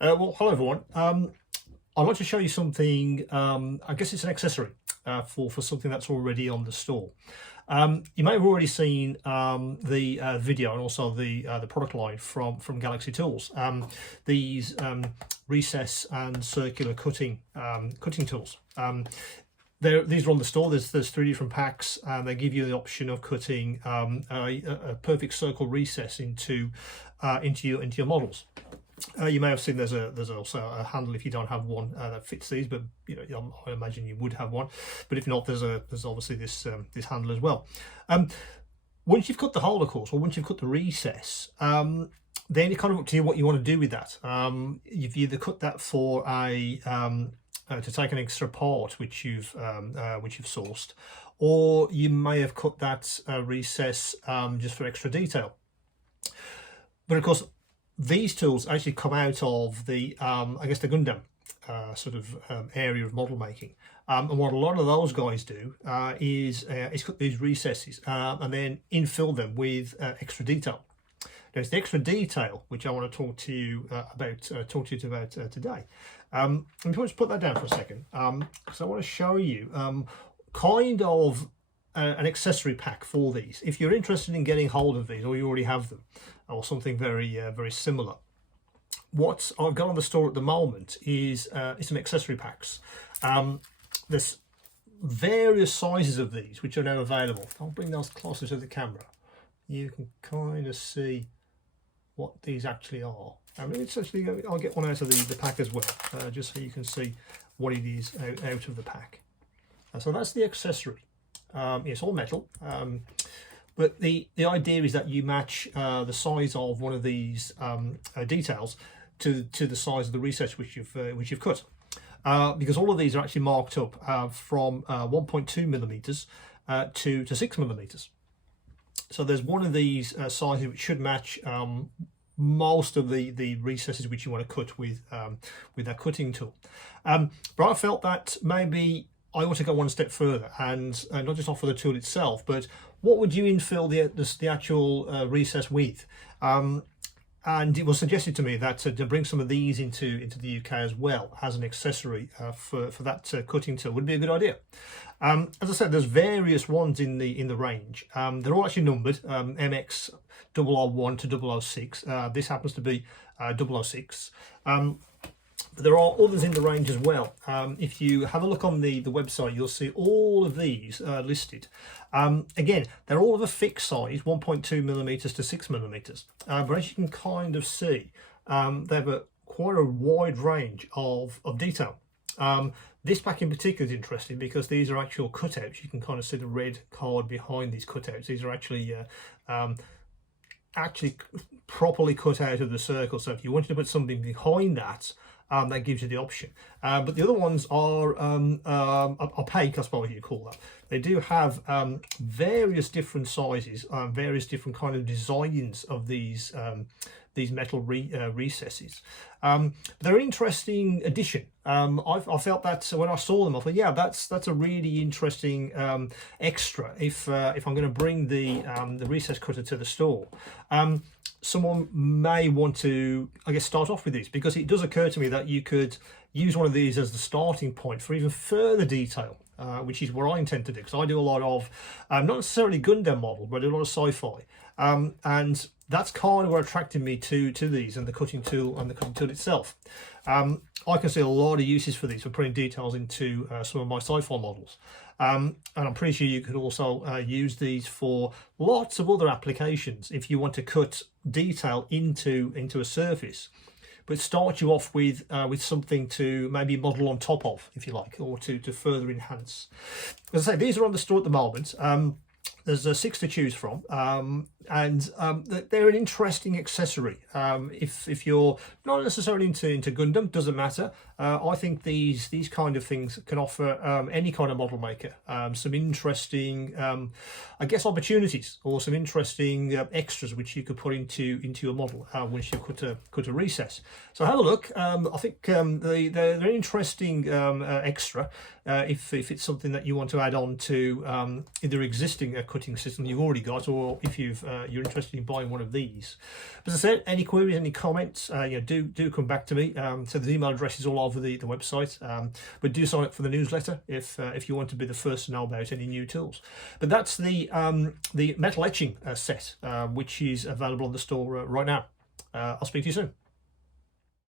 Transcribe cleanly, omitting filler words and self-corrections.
Well, hello everyone. I'd like to show you something. I guess it's an accessory for something that's already on the store. You may have already seen the video and also the product line from Galaxy Tools. These recess and circular cutting tools. These are on the store. There's three different packs, and they give you the option of cutting a perfect circle recess into your models. You may have seen there's also a handle if you don't have one that fits these, but I imagine you would have one. But if not, there's obviously this handle as well. Once you've cut the hole, of course, or once you've cut the recess, then it's kind of up to you what you want to do with that. You've either cut that for to take an extra part which you've sourced, or you may have cut that recess just for extra detail. But of course, these tools actually come out of the I guess the Gundam area of model making, and what a lot of those guys do is cut these recesses and then infill them with extra detail. Now it's the extra detail which I want to talk to you about today. Let me just put that down for a second, because I want to show you kind of an accessory pack for these. If you're interested in getting hold of these, or you already have them, or something very similar, what I've got on the store at the moment is some accessory packs. There's various sizes of these which are now available. I'll bring those closer to the camera. You can kind of see what these actually are. I'll get one out of the pack as well, just so you can see what it is out of the pack. So that's the accessory. It's all metal, but the idea is that you match the size of one of these details to the size of the recess which you've cut, because all of these are actually marked up from 1.2 millimeters to 6 millimeters. So there's one of these sizes which should match most of the recesses which you want to cut with that cutting tool. But I felt that maybe I ought to go one step further and not just offer the tool itself, but what would you infill the actual recess with? And it was suggested to me that to bring some of these into the UK as well as an accessory for that cutting tool would be a good idea. As I said, there's various ones in the range. They're all actually numbered, MX 001 to 006. This happens to be 006. But there are others in the range as well. If you have a look on the website, you'll see all of these listed. Again, they're all of a fixed size, 1.2 millimeters to 6 millimeters. But as you can kind of see, they have quite a wide range of detail. This pack in particular is interesting because these are actual cutouts. You can kind of see the red card behind these cutouts. These are actually properly cut out of the circle. So if you wanted to put something behind that, that gives you the option. But the other ones are opaque, I suppose you call that. They do have various different sizes, various different kind of designs of these metal recesses. They're an interesting addition. I felt that when I saw them, I thought, yeah, that's a really interesting extra if I'm going to bring the recess cutter to the store. Someone may want to, I guess, start off with these, because it does occur to me that you could use one of these as the starting point for even further detail, which is what I intend to do, because I do a lot of, not necessarily Gundam model, but I do a lot of sci-fi. And that's kind of what attracted me to these and the cutting tool and the cutting tool itself. I can see a lot of uses for these, for putting details into some of my sci-fi models. And I'm pretty sure you could also use these for lots of other applications if you want to cut detail into a surface, but start you off with something to maybe model on top of, if you like, or to further enhance. As I say, these are on the store at the moment. There's 6 to choose from, and they're an interesting accessory. If you're not necessarily into Gundam, doesn't matter. I think these kind of things can offer any kind of model maker some interesting, I guess, opportunities, or some interesting extras which you could put into your model once you cut a recess. So have a look. I think they're an interesting extra if it's something that you want to add on to either existing cutting system you've already got, or if you're interested in buying one of these. But as I said, any queries, any comments, do come back to me. So the email address is all over the website, but do sign up for the newsletter if you want to be the first to know about any new tools. But that's the metal etching set, which is available on the store right now. I'll speak to you soon.